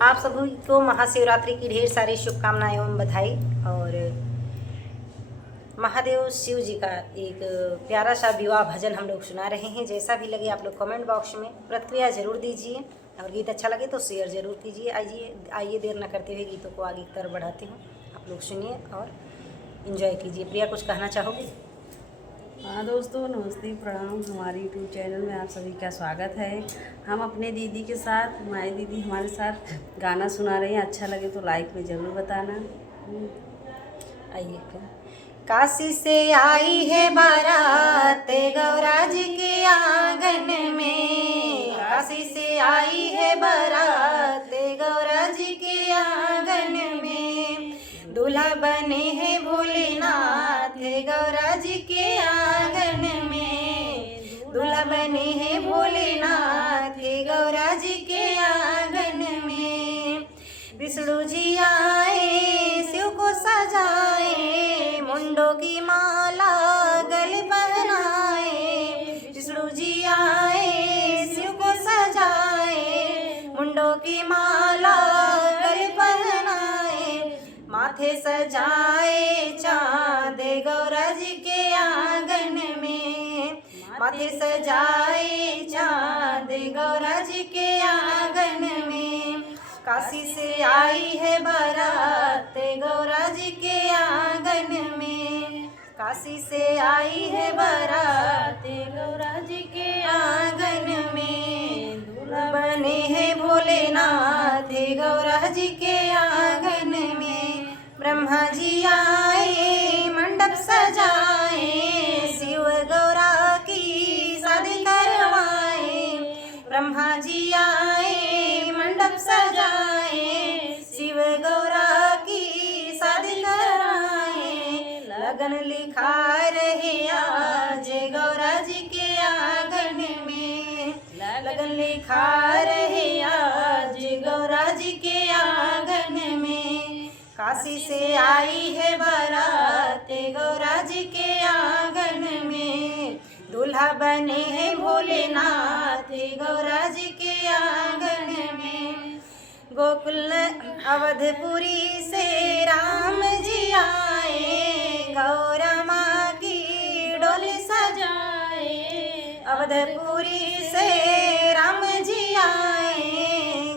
आप सभी को महाशिवरात्रि की ढेर सारी शुभकामनाएं एवं बधाई। और महादेव शिव जी का एक प्यारा सा विवाह भजन हम लोग सुना रहे हैं। जैसा भी लगे आप लोग कमेंट बॉक्स में प्रतिक्रिया ज़रूर दीजिए और गीत अच्छा लगे तो शेयर ज़रूर कीजिए। आइए देर न करते हुए गीतों को आगे की तरफ बढ़ाती हूँ। आप लोग सुनिए और इन्जॉय कीजिए। प्रिया, कुछ कहना चाहोगे? हाँ दोस्तों, नमस्ते, प्रणाम। हमारे यूट्यूब चैनल में आप सभी का स्वागत है। हम अपने दीदी के साथ, हमारी दीदी हमारे साथ गाना सुना रही हैं। अच्छा लगे तो लाइक में ज़रूर बताना। आइए। काशी से आई है बारात गौरा जी के आंगन में, काशी से आई है बारात गौरा जी के आंगन में, दूल्हा बने हैं भोलेनाथ गौरा जी के आंगन में, दूल्हा बने हैं भोलेनाथ गौरा जी के आंगन में। विष्णु जी आए शिव को सजाए, मुंडों की माला गले पहनाए। विष्णु जी आए शिव को सजाए, मुंडों की माला गले पहनाए, माथे सजाए चाँद गौरा जी के आंगन में, माथे सजाए चाँद गौरा जी के आंगन में। काशी से आई है बारात गौरा जी के आंगन में, काशी से आई है बारात गौरा जी के आंगन में, दूल्हा बने हैं भोलेनाथ गौरा जी के आंगन में। ब्रह्मा जी आए मंडप सजाए, शिव गौरा की शादी करवाए। ब्रह्मा जी आए मंडप सजाए, शिव गौरा की शादी कराए। लगन लिखा रहे आज गौरा जी के आंगन में, लगन लिखा रहे आज गौरा जी के आंगन में। काशी से आई है बारात गौरा जी के आंगन में, दूल्हा बने हैं भोलेनाथ गौरा जी के आंगन में। गोकुल अवधपुरी से राम जी आए, गौरा माँ की डोली सजाए। अवधपुरी से राम जी आए,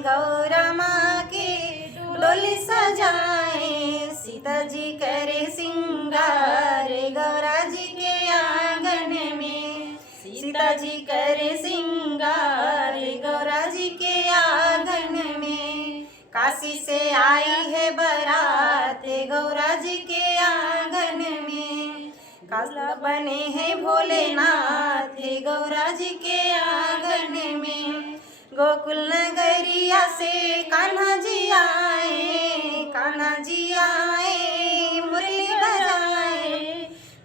गौरा माँ की डोली सजाए। सीता जी करे सिंगार गौरा जी के आंगन में, सीता जी करे सिंगार गौरा जी के आंगन में। काशी से आई है बारात गौरा जी के आंगन में, काला बने हैं भोलेनाथ गौरा जी के आंगन में। गोकुल नगरिया से कान्हा जी आए, कान्हा जी आए मुरली बजाए।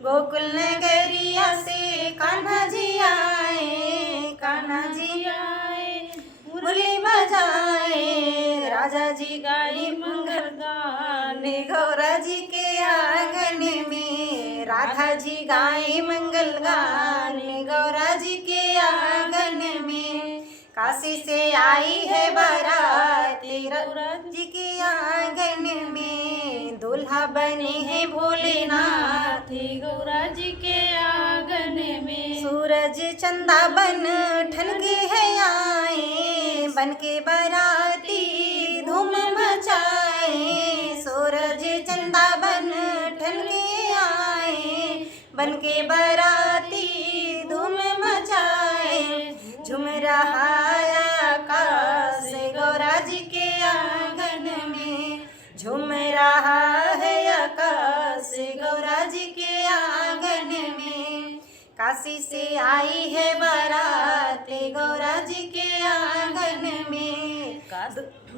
गोकुल नगरिया से कान्हा जी आए, कान्हा जी आए मुरली बजाए। राजा जी गाए मंगल गान गौरा जी के आंगन में, राधा जी गाए मंगल गान गौरा जी के आंगन में। काशी से आई है बारात गौरा जी के आंगन में, दूल्हा बने हैं भोलेनाथ गौरा जी के आंगन में। सूरज चंदा बन ठनके है आए, बन के बाराती धूम मचाए। सूरज चंदा बन ठनके आए, बन के बाराती धूम मचाए। झूम रहा आकाश गौरा जी के आंगन में, झूम रहा है आकाश गौरा जी के आंगन में। काशी से आई है बारात गौरा जी के आंगन में,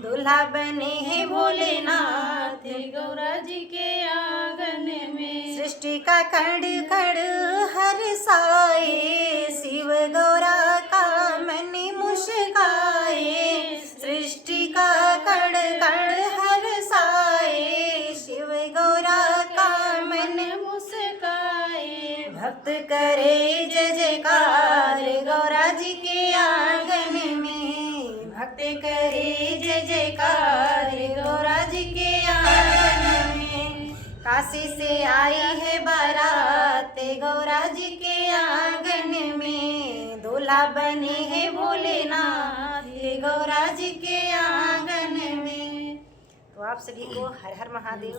दूल्हा बने हैं भोलेनाथ गौरा जी के आंगन में। सृष्टि का कण कण हर्षाए, शिव गौरा का मन मुस्काए। सृष्टि का कण कण हर्षाए, शिव गौरा का मन मुस्काए। भक्त करे जय जयकार गौरा जी के आंगन में, भक्त करे जय जयकार काशी से आई है बारात गौरा जी के आंगन में, दूल्हा बने हैं भोलेनाथ ये गौरा जी के आंगन में। तो आप सभी को हर हर महादेव।